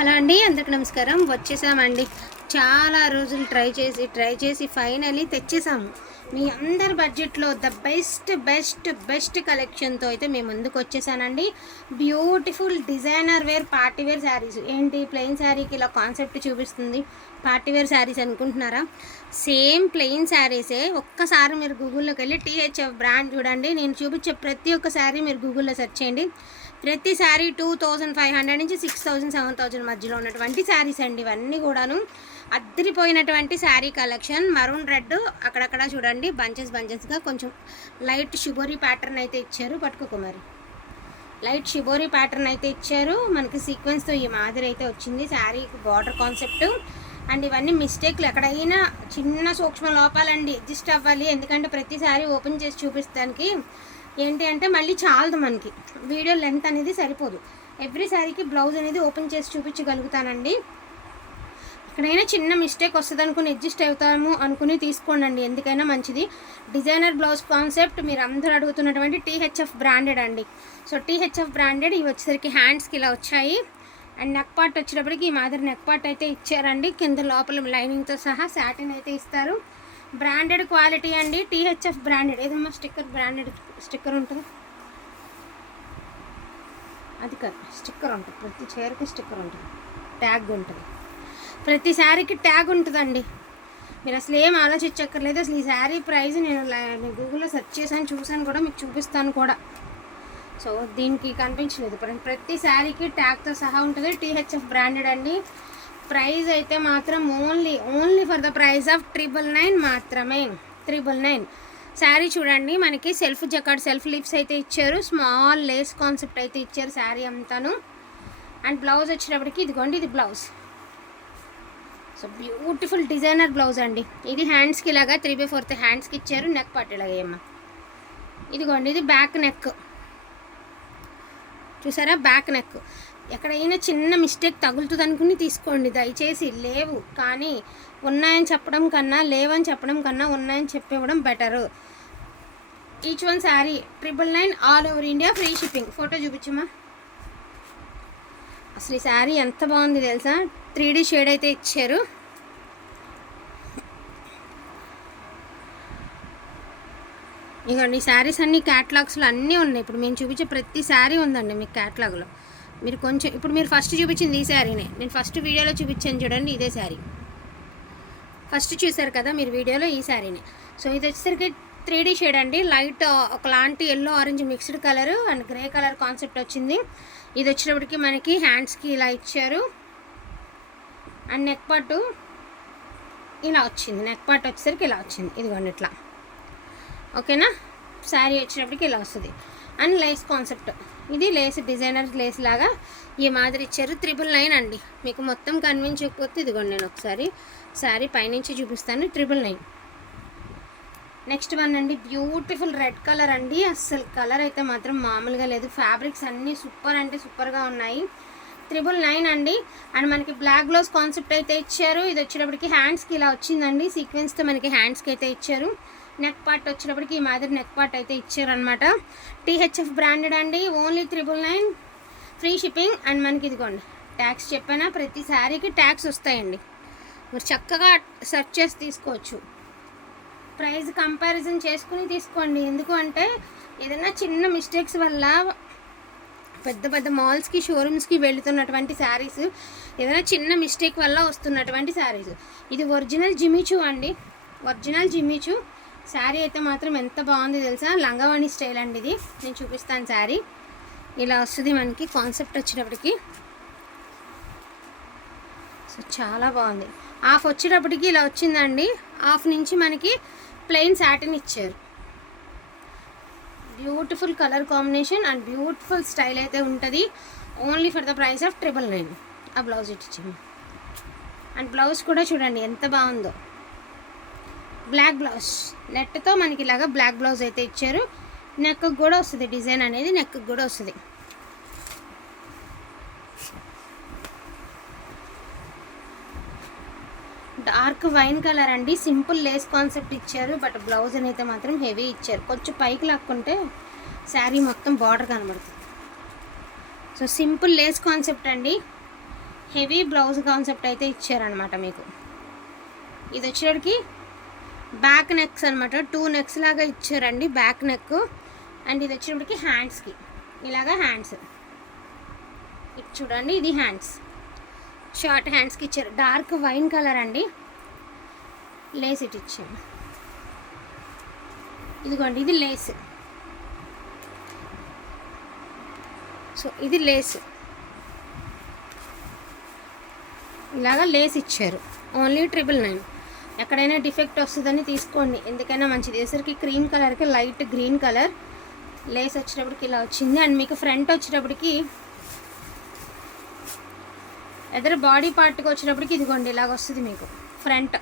Hello అండి అందరికి నమస్కారం. వచ్చేసామండి. చాలా రోజులు ట్రై చేసి ట్రై చేసి ఫైనలీ తెచ్చేసాము. మీ అందరి బడ్జెట్లో ద బెస్ట్ బెస్ట్ బెస్ట్ కలెక్షన్తో అయితే మేము ముందుకు వచ్చేసానండి. Beautiful designer wear party wear saris. ఏంటి? ప్లెయిన్ శారీకి ఇలా కాన్సెప్ట్ చూపిస్తుంది. పార్టీ వేర్ శారీస్ అనుకుంటున్నారా? సేమ్ ప్లెయిన్ శారీసే. ఒక్కసారి మీరు గూగుల్లోకి వెళ్ళి టీహెచ్ఎఫ్ బ్రాండ్ చూడండి. నేను చూపించే ప్రతి ఒక్క శారీ మీరు గూగుల్లో సెర్చ్ చేయండి. ప్రతి sari two thousand five hundred నుంచి సిక్స్ థౌజండ్ సెవెన్ థౌజండ్ మధ్యలో ఉన్నటువంటి శారీస్ అండి ఇవన్నీ కూడాను. అద్దరిపోయినటువంటి శారీ కలెక్షన్. మరూన్ రెడ్ అక్కడక్కడ చూడండి. బంచెస్ బంచెస్గా కొంచెం లైట్ షుబోరి ప్యాటర్న్ అయితే ఇచ్చారు. పట్టుకోకు మరి. లైట్ షిబోరీ ప్యాటర్న్ అయితే ఇచ్చారు. మనకి సీక్వెన్స్తో ఈ మాదిరి అయితే వచ్చింది. Sari border concept. అండ్ ఇవన్నీ మిస్టేక్లు ఎక్కడైనా చిన్న సూక్ష్మ లోపాలండి. అడ్జస్ట్ అవ్వాలి. ఎందుకంటే ప్రతిసారి ఓపెన్ చేసి చూపిస్తానికి ఏంటి అంటే మళ్ళీ చాలదు మనకి. వీడియో లెంత్ అనేది సరిపోదు. ఎవ్రీ శారీకి బ్లౌజ్ అనేది ఓపెన్ చేసి చూపించగలుగుతానండి. ఎక్కడైనా చిన్న మిస్టేక్ వస్తుంది అనుకుని అడ్జస్ట్ అవుతాము అనుకుని తీసుకోండి ఎందుకైనా మంచిది. డిజైనర్ బ్లౌజ్ కాన్సెప్ట్ మీరు అందరూ అడుగుతున్నటువంటి టీహెచ్ఎఫ్ బ్రాండెడ్ అండి. So THF branded. ఇవి వచ్చేసరికి హ్యాండ్స్కి ఇలా వచ్చాయి. అండ్ నెక్ పార్ట్ వచ్చేటప్పటికి ఈ మాదిరి నెక్ పార్ట్ అయితే ఇచ్చారండి. కింద లోపల లైనింగ్తో సహా శాటిన్ అయితే ఇస్తారు. బ్రాండెడ్ క్వాలిటీ అండి టీహెచ్ఎఫ్ బ్రాండెడ్. ఏదమ్మా స్టిక్కర్ బ్రాండెడ్ స్టిక్కర్ ఉంటుంది? అది కాదు స్టిక్కర్ ఉంటుంది. ప్రతి చీరకి స్టిక్కర్ ఉంటుంది. ట్యాగ్ ఉంటుంది. ప్రతి శారీకి ట్యాగ్ ఉంటుందండి. మీరు అసలు ఏం ఆలోచించక్కర్లేదు. అసలు ఈ శారీ ప్రైస్ నేను గూగుల్లో సెర్చ్ చేశాను చూశాను కూడా మీకు చూపిస్తాను కూడా. సో దీనికి కనిపించలేదు. ప్రతి శారీకి ట్యాగ్తో సహా ఉంటుంది. టీహెచ్ఎఫ్ బ్రాండెడ్ అండి. ప్రైస్ అయితే మాత్రం only only for the price of triple nine మాత్రమే. Triple nine. శారీ చూడండి మనకి సెల్ఫ్ జకాడ్ సెల్ఫ్ లిప్స్ అయితే ఇచ్చారు. స్మాల్ లేస్ కాన్సెప్ట్ అయితే ఇచ్చారు శారీ అంతాను. అండ్ బ్లౌజ్ వచ్చేటప్పటికి ఇదిగోండి ఇది blouse. So beautiful designer blouse అండి. ఇది హ్యాండ్స్కి ఇలాగా త్రీ బై ఫోర్త్ హ్యాండ్స్కి ఇచ్చారు. నెక్ పట్టు ఇలాగ ఏమో. ఇదిగోండి ఇది బ్యాక్ నెక్. చూసారా? Back neck. ఎక్కడైనా చిన్న మిస్టేక్ తగులుతుంది అనుకుని తీసుకోండి దయచేసి. లేవు. కానీ ఉన్నాయని చెప్పడం కన్నా లేవని చెప్పడం కన్నా ఉన్నాయని చెప్పివ్వడం better. Each one sari triple nine all over India free shipping. Photo చూపించమ్మా. అసలు ఈ శారీ ఎంత బాగుంది తెలుసా? త్రీ డీ షేడ్ అయితే ఇచ్చారు. ఇదిగోండి ఈ శారీస్ అన్ని క్యాటలాగ్స్లో అన్నీ ఉన్నాయి. ఇప్పుడు మేము చూపించే ప్రతి శారీ ఉందండి మీకు క్యాటలాగ్లో. మీరు కొంచెం ఇప్పుడు మీరు ఫస్ట్ చూపించింది ఈ శారీనే. నేను ఫస్ట్ వీడియోలో చూపించాను చూడండి ఇదే శారీ. ఫస్ట్ చూసారు కదా మీరు వీడియోలో ఈ శారీనే. సో ఇది వచ్చేసరికి త్రీ డీ షేడ్ అండి. లైట్ uh, ఒకలాంటి yellow orange mixed colour and grey colour concept వచ్చింది. ఇది వచ్చినప్పటికి మనకి హ్యాండ్స్కి ఇలా ఇచ్చారు. అండ్ నెక్ పార్ట్ ఇలా వచ్చింది. నెక్ పార్ట్ వచ్చేసరికి ఇలా వచ్చింది. ఇదిగోండి ఇట్లా. ఓకేనా శారీ వచ్చినప్పటికి ఇలా వస్తుంది. అండ్ లైస్ కాన్సెప్ట్ ఇది లేస్ డిజైనర్ లేస్ లాగా ఈ మాదిరి ఇచ్చారు. త్రిబుల్ నైన్ అండి. మీకు మొత్తం కనిపించకపోతే ఇదిగోండి నేను ఒకసారి శారీ పైనుంచి చూపిస్తాను. ట్రిపుల్ నైన్ నెక్స్ట్ వన్ అండి. బ్యూటిఫుల్ రెడ్ కలర్ అండి. అస్సలు కలర్ అయితే మాత్రం మామూలుగా లేదు. ఫ్యాబ్రిక్స్ అన్నీ సూపర్ అంటే సూపర్గా ఉన్నాయి. త్రిబుల్ నైన్ అండి. అండ్ మనకి బ్లాక్ బ్లౌజ్ కాన్సెప్ట్ అయితే ఇచ్చారు. ఇది వచ్చేటప్పటికి హ్యాండ్స్కి ఇలా వచ్చిందండి. సీక్వెన్స్తో మనకి హ్యాండ్స్కి అయితే ఇచ్చారు. నెక్ పార్ట్ వచ్చినప్పటికి ఈ మాదిరి నెక్ పార్ట్ అయితే ఇచ్చారనమాట టీహెచ్ఎఫ్ బ్రాండెడ్ అండి only triple nine free shipping and మనకి ఇదిగోండి ట్యాక్స్ చెప్పానా? ప్రతి శారీకి ట్యాక్స్ వస్తాయండి. మీరు చక్కగా సెర్చ్ చేసి తీసుకోవచ్చు. ప్రైస్ కంపారిజన్ చేసుకుని తీసుకోండి. ఎందుకు అంటే ఏదైనా చిన్న మిస్టేక్స్ వల్ల పెద్ద పెద్ద మాల్స్కి షోరూమ్స్కి వెళుతున్నటువంటి శారీస్ ఏదైనా చిన్న మిస్టేక్ వల్ల వస్తున్నటువంటి శారీస్. ఇది ఒరిజినల్ జిమిచు అండి. Original Jimmy Choo. శారీ అయితే మాత్రం ఎంత బాగుంది తెలుసా? లంగవాణి స్టైల్ అండి ఇది. నేను చూపిస్తాను శారీ. ఇలా వస్తుంది మనకి కాన్సెప్ట్ వచ్చినప్పటికి. సో చాలా బాగుంది. హాఫ్ వచ్చేటప్పటికి ఇలా వచ్చిందండి. హాఫ్ నుంచి మనకి ప్లెయిన్ శాటిన్ ఇచ్చారు. Beautiful colour combination and beautiful style అయితే ఉంటుంది. Only for the price of triple nine. ఆ బ్లౌజ్ ఇచ్చింది. అండ్ బ్లౌజ్ కూడా చూడండి ఎంత బాగుందో. Black blouse. నెట్తో మనకి ఇలాగా బ్లాక్ బ్లౌజ్ అయితే ఇచ్చారు. నెక్ కూడా వస్తుంది డిజైన్ అనేది నెక్ కూడా వస్తుంది. డార్క్ వైన్ కలర్ అండి. సింపుల్ లేస్ కాన్సెప్ట్ ఇచ్చారు బట్ బ్లౌజ్ అనేది మాత్రం హెవీ ఇచ్చారు. కొంచెం పైకి లాక్కుంటే శారీ మొత్తం బార్డర్ కనబడుతుంది. సో సింపుల్ లేస్ కాన్సెప్ట్ అండి. హెవీ బ్లౌజ్ కాన్సెప్ట్ అయితే ఇచ్చారనమాట మీకు. ఇది వచ్చేటికి బ్యాక్ నెక్స్ అనమాట టూ నెక్స్ లాగా ఇచ్చారండి బ్యాక్ నెక్. అండ్ ఇది వచ్చినప్పటికి హ్యాండ్స్కి ఇలాగా హ్యాండ్స్. ఇది చూడండి ఇది హ్యాండ్స్. షార్ట్ హ్యాండ్స్కి ఇచ్చారు. డార్క్ వైన్ కలర్ అండి. లేస్ ఇటు ఇచ్చాను ఇదిగోండి ఇది లేస్. సో ఇది లేస్. ఇలాగా లేస్ ఇచ్చారు. Only triple nine. ఎక్కడైనా డిఫెక్ట్ వస్తుందని తీసుకోండి. ఎందుకైనా మంచిది. వేసరికి క్రీమ్ కలర్కి లైట్ గ్రీన్ కలర్. లేస్ వచ్చేటప్పటికి ఇలా వచ్చింది. అండ్ మీకు ఫ్రంట్ వచ్చేటప్పటికి ఎదర బాడీ పార్ట్కి వచ్చేటప్పటికి ఇదిగోండి ఇలాగ వస్తుంది మీకు ఫ్రంట్.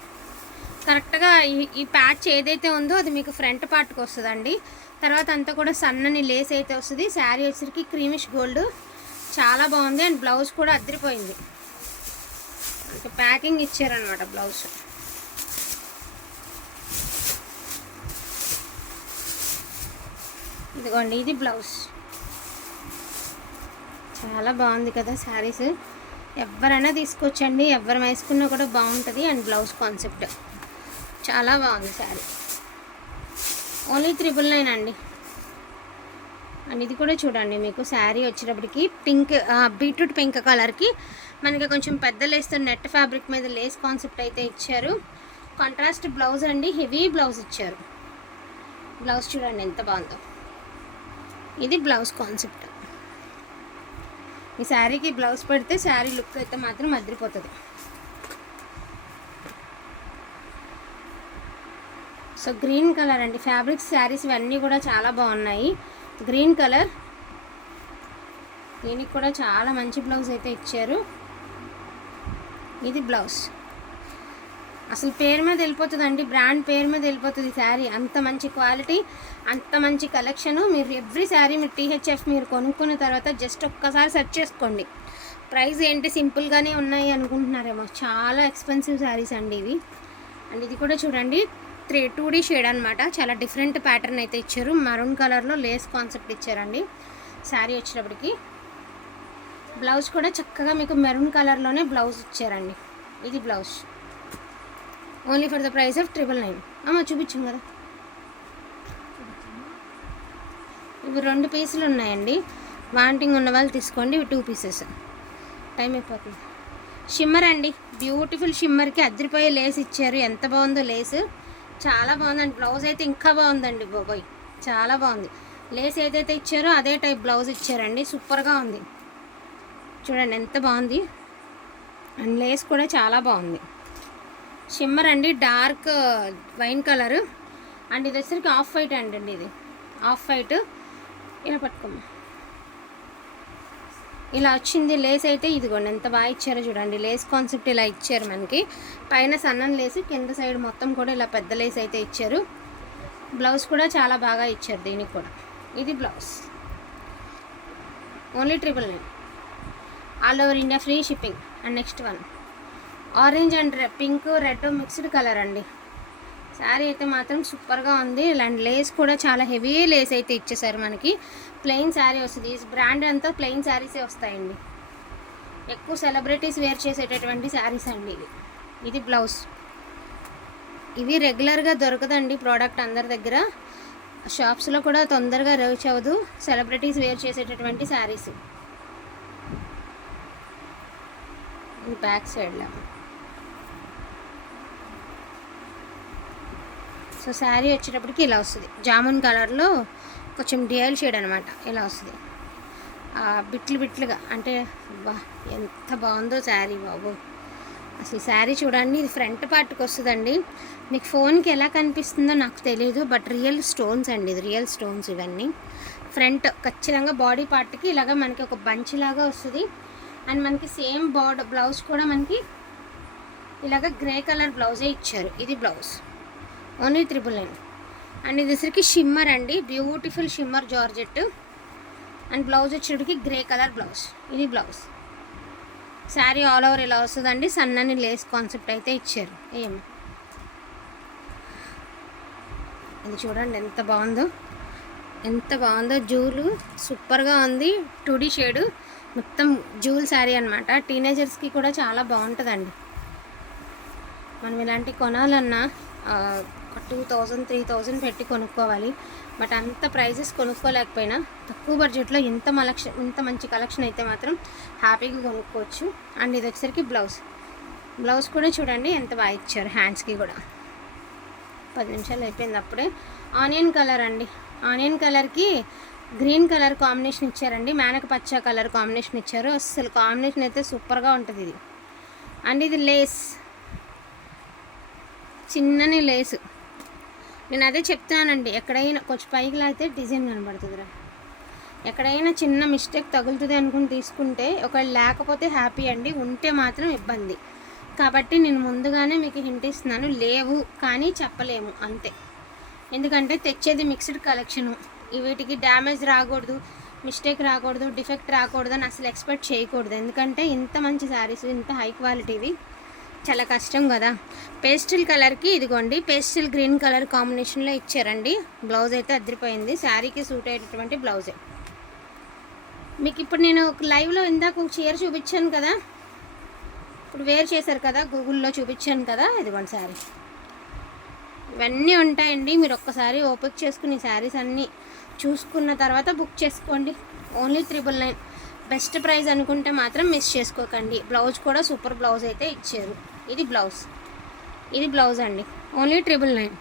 కరెక్ట్గా ఈ ఈ ప్యాచ్ ఏదైతే ఉందో అది మీకు ఫ్రంట్ పార్ట్కి వస్తుందండి. తర్వాత అంతా కూడా సన్నని లేస్ అయితే వస్తుంది. శారీ వచ్చేసరికి క్రీమిష్ గోల్డ్. చాలా బాగుంది. అండ్ బ్లౌజ్ కూడా అదిరిపోయింది ప్యాకింగ్ ఇచ్చారనమాట బ్లౌజ్. ఇదిగోండి ఇది బ్లౌజ్. చాలా బాగుంది కదా శారీస్. ఎవరైనా తీసుకొచ్చండి ఎవరు వేసుకున్నా కూడా బాగుంటుంది. And blouse concept. చాలా బాగుంది శారీ. ఓన్లీ త్రిబుల్ నైన్ అండి. అండ్ ఇది కూడా చూడండి మీకు శారీ వచ్చేటప్పటికి పింక్ బీట్రూట్ పింక్ కలర్కి మనకి కొంచెం పెద్ద లేస్తో నెట్ ఫ్యాబ్రిక్ మీద లేస్ కాన్సెప్ట్ అయితే ఇచ్చారు. కాంట్రాస్ట్ బ్లౌజ్ అండి హెవీ బ్లౌజ్ ఇచ్చారు. బ్లౌజ్ చూడండి ఎంత బాగుందో. ఇది బ్లౌజ్ కాన్సెప్ట్. ఈ శారీకి బ్లౌజ్ పెడితే శారీ లుక్ అయితే మాత్రం అదిరిపోతుంది. సో గ్రీన్ కలర్ అండి. ఫ్యాబ్రిక్స్ శారీస్ ఇవన్నీ కూడా చాలా బాగున్నాయి. Green colour. దీనికి కూడా చాలా మంచి బ్లౌజ్ అయితే ఇచ్చారు. ఇది బ్లౌజ్. అసలు పేరు మీద వెళ్ళిపోతుందండి బ్రాండ్ పేరు మీద వెళ్ళిపోతుంది శారీ. అంత మంచి క్వాలిటీ అంత మంచి కలెక్షను మీరు ఎవ్రీ శారీ మీరు టీహెచ్ఎఫ్ మీరు కొనుక్కున్న తర్వాత జస్ట్ ఒక్కసారి సెర్చ్ చేసుకోండి. ప్రైస్ ఏంటి? సింపుల్గానే ఉన్నాయి అనుకుంటున్నారేమో. చాలా ఎక్స్పెన్సివ్ శారీస్ అండి ఇవి. అండ్ ఇది కూడా చూడండి త్రీ టూ డీ షేడ్ అనమాట చాలా డిఫరెంట్ ప్యాటర్న్ అయితే ఇచ్చారు. మరూన్ కలర్లో లేస్ కాన్సెప్ట్ ఇచ్చారండి శారీ వచ్చేటప్పటికి బ్లౌజ్ కూడా చక్కగా మీకు మెరూన్ కలర్లోనే బ్లౌజ్ ఇచ్చారండి. ఇది blouse only for the price of triple nine. అమ్మ చూపించాం కదా ఇవి రెండు పీసులు ఉన్నాయండి. వాంటింగ్ ఉన్న వాళ్ళు తీసుకోండి ఇవి టూ పీసెస్ టైం అయిపోతుంది. షిమ్మర్ అండి. బ్యూటిఫుల్ షిమ్మర్కి అద్దరిపోయే లేస్ ఇచ్చారు. ఎంత బాగుందో లేస్ చాలా బాగుందండి. బ్లౌజ్ అయితే ఇంకా బాగుందండి బాబోయ్. చాలా బాగుంది. లేస్ ఏదైతే ఇచ్చారో అదే టైప్ బ్లౌజ్ ఇచ్చారండి. సూపర్గా ఉంది. చూడండి ఎంత బాగుంది. అండ్ లేస్ కూడా చాలా బాగుంది. షిమ్మర్ అండి డార్క్ వైన్ కలర్. అండ్ ఇది వచ్చరికి ఆఫ్ వైట్ అండి ఇది. Off white. ఇలా పట్టుకోమ్మా ఇలా వచ్చింది లేస్ అయితే ఇదిగోండి ఎంత బాగా ఇచ్చారో చూడండి. లేస్ కాన్సెప్ట్ ఇలా ఇచ్చారు మనకి. పైన సన్నం లేసి కింద సైడ్ మొత్తం కూడా ఇలా పెద్ద లేస్ అయితే ఇచ్చారు. బ్లౌజ్ కూడా చాలా బాగా ఇచ్చారు దీనికి కూడా. ఇది blouse. Only triple nine. All over India free shipping. And next one. Orange and pink red mixed colour అండి. శారీ అయితే మాత్రం సూపర్గా ఉంది. అండ్ లేస్ కూడా చాలా హెవీ లేస్ అయితే ఇచ్చేసారు మనకి. ప్లెయిన్ శారీ వస్తుంది. ఈ బ్రాండ్ అంతా ప్లెయిన్ శారీసే వస్తాయండి. ఎక్కువ సెలబ్రిటీస్ వేర్ చేసేటటువంటి శారీస్ అండి ఇది ఇది బ్లౌజ్. ఇవి రెగ్యులర్గా దొరకదండి ప్రోడక్ట్ అందరి దగ్గర. షాప్స్లో కూడా తొందరగా రీచ్ అవ్వదు. సెలబ్రిటీస్ వేర్ చేసేటటువంటి శారీస్. ఈ బ్యాక్ సైడ్లో. సో శారీ వచ్చేటప్పటికి ఇలా వస్తుంది. జామున్ కలర్లో కొంచెం డియల్ షేడ్ అనమాట ఇలా వస్తుంది. బిట్లు బిట్లుగా అంటే బా ఎంత బాగుందో శారీ బాబు. అసలు శారీ చూడండి ఇది ఫ్రంట్ పార్ట్కి వస్తుందండి. మీకు ఫోన్కి ఎలా కనిపిస్తుందో నాకు తెలియదు బట్ రియల్ స్టోన్స్ అండి ఇది. రియల్ స్టోన్స్ ఇవన్నీ. ఫ్రంట్ ఖచ్చితంగా బాడీ పార్ట్కి ఇలాగ మనకి ఒక బంచ్ లాగా వస్తుంది. అండ్ మనకి సేమ్ బార్డర్ బ్లౌజ్ కూడా మనకి ఇలాగ గ్రే కలర్ బ్లౌజే ఇచ్చారు. ఇది blouse. Only triple nine. And ఇది వచ్చరికి షిమ్మర్ అండి. Beautiful shimmer georgette. And blouse వచ్చేటికి grey colour blouse. ఇది బ్లౌజ్. శారీ ఆల్ ఓవర్ ఇలా వస్తుందండి. సన్నని లేస్ కాన్సెప్ట్ అయితే ఇచ్చారు. ఏం? ఇది చూడండి ఎంత బాగుందో. ఎంత బాగుందో జూలు. సూపర్గా ఉంది. Two D shade. మొత్తం జూల్ శారీ అనమాట టీనేజర్స్కి కూడా చాలా బాగుంటుందండి. మనం ఇలాంటి కొనాలన్నా టూ థౌజండ్ త్రీ థౌజండ్ పెట్టి కొనుక్కోవాలి. బట్ అంత ప్రైజెస్ కొనుక్కోలేకపోయినా తక్కువ బడ్జెట్లో ఇంత మలక్ష ఇంత మంచి కలెక్షన్ అయితే మాత్రం హ్యాపీగా కొనుక్కోవచ్చు. అండ్ ఇది వచ్చేసరికి బ్లౌజ్. బ్లౌజ్ కూడా చూడండి ఎంత బాగా ఇచ్చారు హ్యాండ్స్కి కూడా. పది నిమిషాలు అయిపోయింది అప్పుడే. ఆనియన్ కలర్ అండి. ఆనియన్ కలర్కి గ్రీన్ కలర్ కాంబినేషన్ ఇచ్చారండి. మేనక పచ్చ కలర్ కాంబినేషన్ ఇచ్చారు. అసలు కాంబినేషన్ అయితే సూపర్గా ఉంటుంది ఇది. అండ్ ఇది లేస్. చిన్నని లేసు. నేను అదే చెప్తానండి ఎక్కడైనా కొంచెం పైకి లాగితే డిజైన్ కనబడుతుందిరా. ఎక్కడైనా చిన్న మిస్టేక్ తగులుతుంది అనుకుని తీసుకుంటే ఒకవేళ లేకపోతే హ్యాపీ అండి. ఉంటే మాత్రం ఇబ్బంది. కాబట్టి నేను ముందుగానే మీకు హింట్ ఇస్తున్నాను. లేవు కానీ చెప్పలేము. అంతే. ఎందుకంటే తెచ్చేది మిక్స్డ్ కలెక్షను వీటికి డ్యామేజ్ రాకూడదు మిస్టేక్ రాకూడదు డిఫెక్ట్ రాకూడదు అని అసలు ఎక్స్పెక్ట్ చేయకూడదు. ఎందుకంటే ఇంత మంచి శారీస్ ఇంత హై క్వాలిటీవి చాలా కష్టం కదా. పేస్టిల్ కలర్కి ఇదిగోండి పేస్టిల్ గ్రీన్ కలర్ కాంబినేషన్లో ఇచ్చారండి. బ్లౌజ్ అయితే అదిరిపోయింది. శారీకి సూట్ అయ్యేటటువంటి బ్లౌజే. మీకు ఇప్పుడు నేను ఒక లైవ్లో ఇందాక ఒక చీర చూపించాను కదా. ఇప్పుడు వేర్ చేశారు కదా గూగుల్లో చూపించాను కదా ఇదిగోండి శారీ. ఇవన్నీ ఉంటాయండి. మీరు ఒక్కసారి ఓపిక చేసుకుని శారీస్ అన్నీ చూసుకున్న తర్వాత బుక్ చేసుకోండి. Only triple nine. Best price అనుకుంటే మాత్రం మిస్ చేసుకోకండి. బ్లౌజ్ కూడా సూపర్ బ్లౌజ్ అయితే ఇచ్చారు. ఇది బ్లౌజ్. ఇది బ్లౌజ్ అండి. Only triple nine.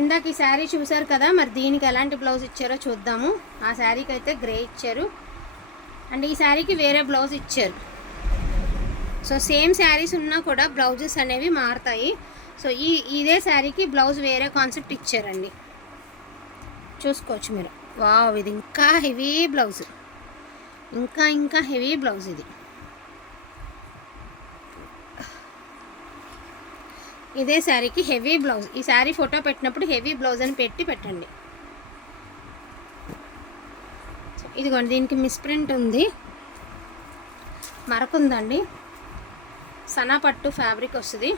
ఇందాక ఈ శారీ చూశారు కదా మరి దీనికి ఎలాంటి బ్లౌజ్ ఇచ్చారో చూద్దాము. ఆ శారీకి అయితే గ్రే ఇచ్చారు. అండ్ ఈ శారీకి వేరే బ్లౌజ్ ఇచ్చారు. సో సేమ్ శారీస్ ఉన్నా కూడా బ్లౌజెస్ అనేవి మారుతాయి. సో ఈ ఇదే శారీకి బ్లౌజ్ వేరే కాన్సెప్ట్ ఇచ్చారండి. చూసుకోవచ్చు మీరు. వావ్ ఇది ఇంకా హెవీ బ్లౌజ్. ఇంకా ఇంకా హెవీ బ్లౌజ్ ఇది. ఇదే శారీకి హెవీ బ్లౌజ్. ఈ శారీ ఫోటో పెట్టినప్పుడు హెవీ బ్లౌజ్ అని పెట్టి పెట్టండి. ఇదిగోండి దీనికి మిస్ప్రింట్ ఉంది. మరకుందండి సనా పట్టు ఫ్యాబ్రిక్ వస్తుంది.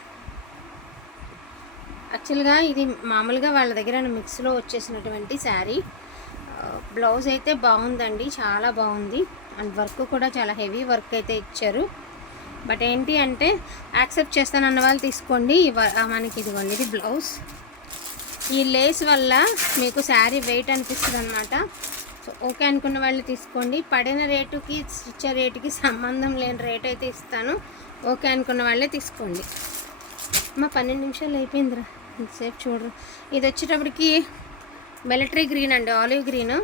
యాక్చువల్గా ఇది మామూలుగా వాళ్ళ దగ్గర మిక్స్లో వచ్చేసినటువంటి శారీ. బ్లౌజ్ అయితే బాగుందండి చాలా బాగుంది. అండ్ వర్క్ కూడా చాలా హెవీ వర్క్ అయితే ఇచ్చారు. బట్ ఏంటి అంటే యాక్సెప్ట్ చేస్తానన్న వాళ్ళు తీసుకోండి. మనకి ఇదిగోండి ఇది బ్లౌజ్. ఈ లేస్ వల్ల మీకు శారీ వెయిట్ అనిపిస్తుంది అనమాట సో ఓకే అనుకున్న వాళ్ళు తీసుకోండి. పడిన రేటుకి ఇచ్చే రేటుకి సంబంధం లేని రేట్ అయితే ఇస్తాను. ఓకే అనుకున్న వాళ్ళే తీసుకోండి. మా పన్నెండు నిమిషాలు అయిపోయిందిరా. ఇంతసేపు చూడరు ఇది వచ్చేటప్పటికి మిలిటరీ గ్రీన్ అండి ఆలివ్ గ్రీన్.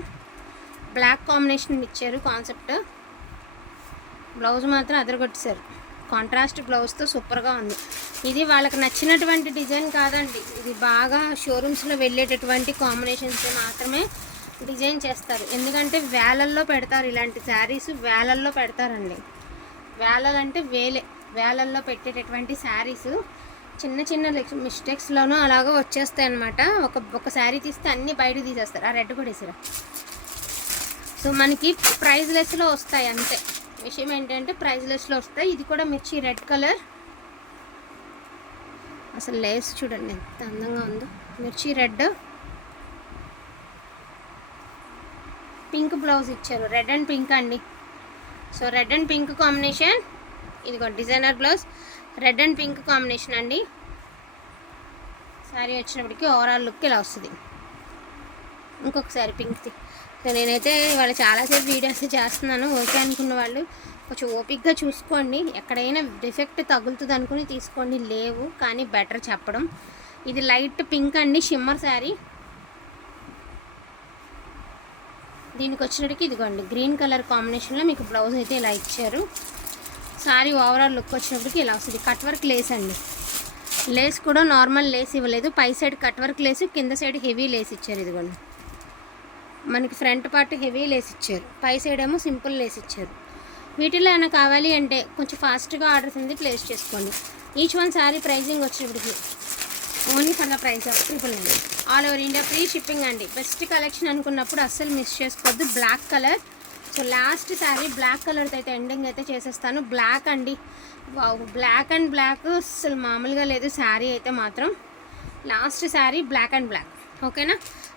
బ్లాక్ కాంబినేషన్ ఇచ్చారు కాన్సెప్ట్. బ్లౌజ్ మాత్రం అదరగొట్టేశారు. కాంట్రాస్ట్ బ్లౌజ్తో సూపర్గా ఉంది. ఇది వాళ్ళకి నచ్చినటువంటి డిజైన్ కాదండి. ఇది బాగా షోరూమ్స్లో వెళ్ళేటటువంటి కాంబినేషన్స్ మాత్రమే డిజైన్ చేస్తారు. ఎందుకంటే వేలల్లో పెడతారు ఇలాంటి శారీస్ వేలల్లో పెడతారండి. వేలలంటే వేలే. వేలల్లో పెట్టేటటువంటి శారీస్ చిన్న చిన్న మిస్టేక్స్లోనూ అలాగో వచ్చేస్తాయి అనమాట ఒక ఒక శారీ తీస్తే అన్నీ బయట తీసేస్తారు. ఆ రెడ్ కూడా వేసారు. సో మనకి ప్రైజ్ లెస్లో వస్తాయి అంతే. విషయం ఏంటంటే ప్రైజ్ లెస్లో వస్తాయి. ఇది కూడా మిర్చి రెడ్ కలర్ అసలు లేస్ చూడండి ఎంత అందంగా ఉందో. మిర్చి రెడ్ పింక్ బ్లౌజ్ ఇచ్చారు. రెడ్ అండ్ పింక్ అండి. So red and pink combination ఇదిగో designer blouse red and pink combination అండి. శారీ వచ్చినప్పటికీ ఓవరాల్ లుక్ ఇలా వస్తుంది. ఇంకొకసారి పింక్ది నేనైతే ఇవాళ చాలాసేపు వీడియోస్ చేస్తున్నాను. ఓకే అనుకున్న వాళ్ళు కొంచెం ఓపిక్గా చూసుకోండి. ఎక్కడైనా డిఫెక్ట్ తగులుతుంది అనుకుని తీసుకోండి. లేవు కానీ బెటర్ చెప్పడం. ఇది లైట్ పింక్ అండి షిమ్మర్ శారీ. దీనికి వచ్చినట్టుకి ఇదిగోండి గ్రీన్ కలర్ కాంబినేషన్లో మీకు బ్లౌజ్ అయితే ఇలా ఇచ్చారు. శారీ ఓవరాల్ లుక్ వచ్చినప్పటికి ఇలా వస్తుంది. కట్ వర్క్ లేస్ అండి. లేస్ కూడా నార్మల్ లేస్ ఇవ్వలేదు. పై సైడ్ కట్ వర్క్ లేస్ కింద సైడ్ హెవీ లేస్ ఇచ్చారు ఇదిగోండి. మనకి ఫ్రంట్ పార్ట్ హెవీ లేస్ ఇచ్చారు. పై సైడ్ ఏమో సింపుల్ లేస్ ఇచ్చారు. వీటిలో ఏమైనా కావాలి అంటే కొంచెం ఫాస్ట్గా ఆర్డర్స్ ఉంది ప్లేస్ చేసుకోండి. ఈచ్ వన్ శారీ ప్రైజింగ్ వచ్చినప్పటికి. Only for the price of triple nine all over India free shipping అండి. బెస్ట్ కలెక్షన్ అనుకున్నప్పుడు అస్సలు మిస్ చేసుకోవద్దు. Black colour so last sari black కలర్తో అయితే ఎండింగ్ అయితే చేసేస్తాను. బ్లాక్ అండి. బ్లాక్ అండ్ బ్లాక్ అసలు మామూలుగా లేదు. శారీ అయితే మాత్రం. Last sari black and black ఓకేనా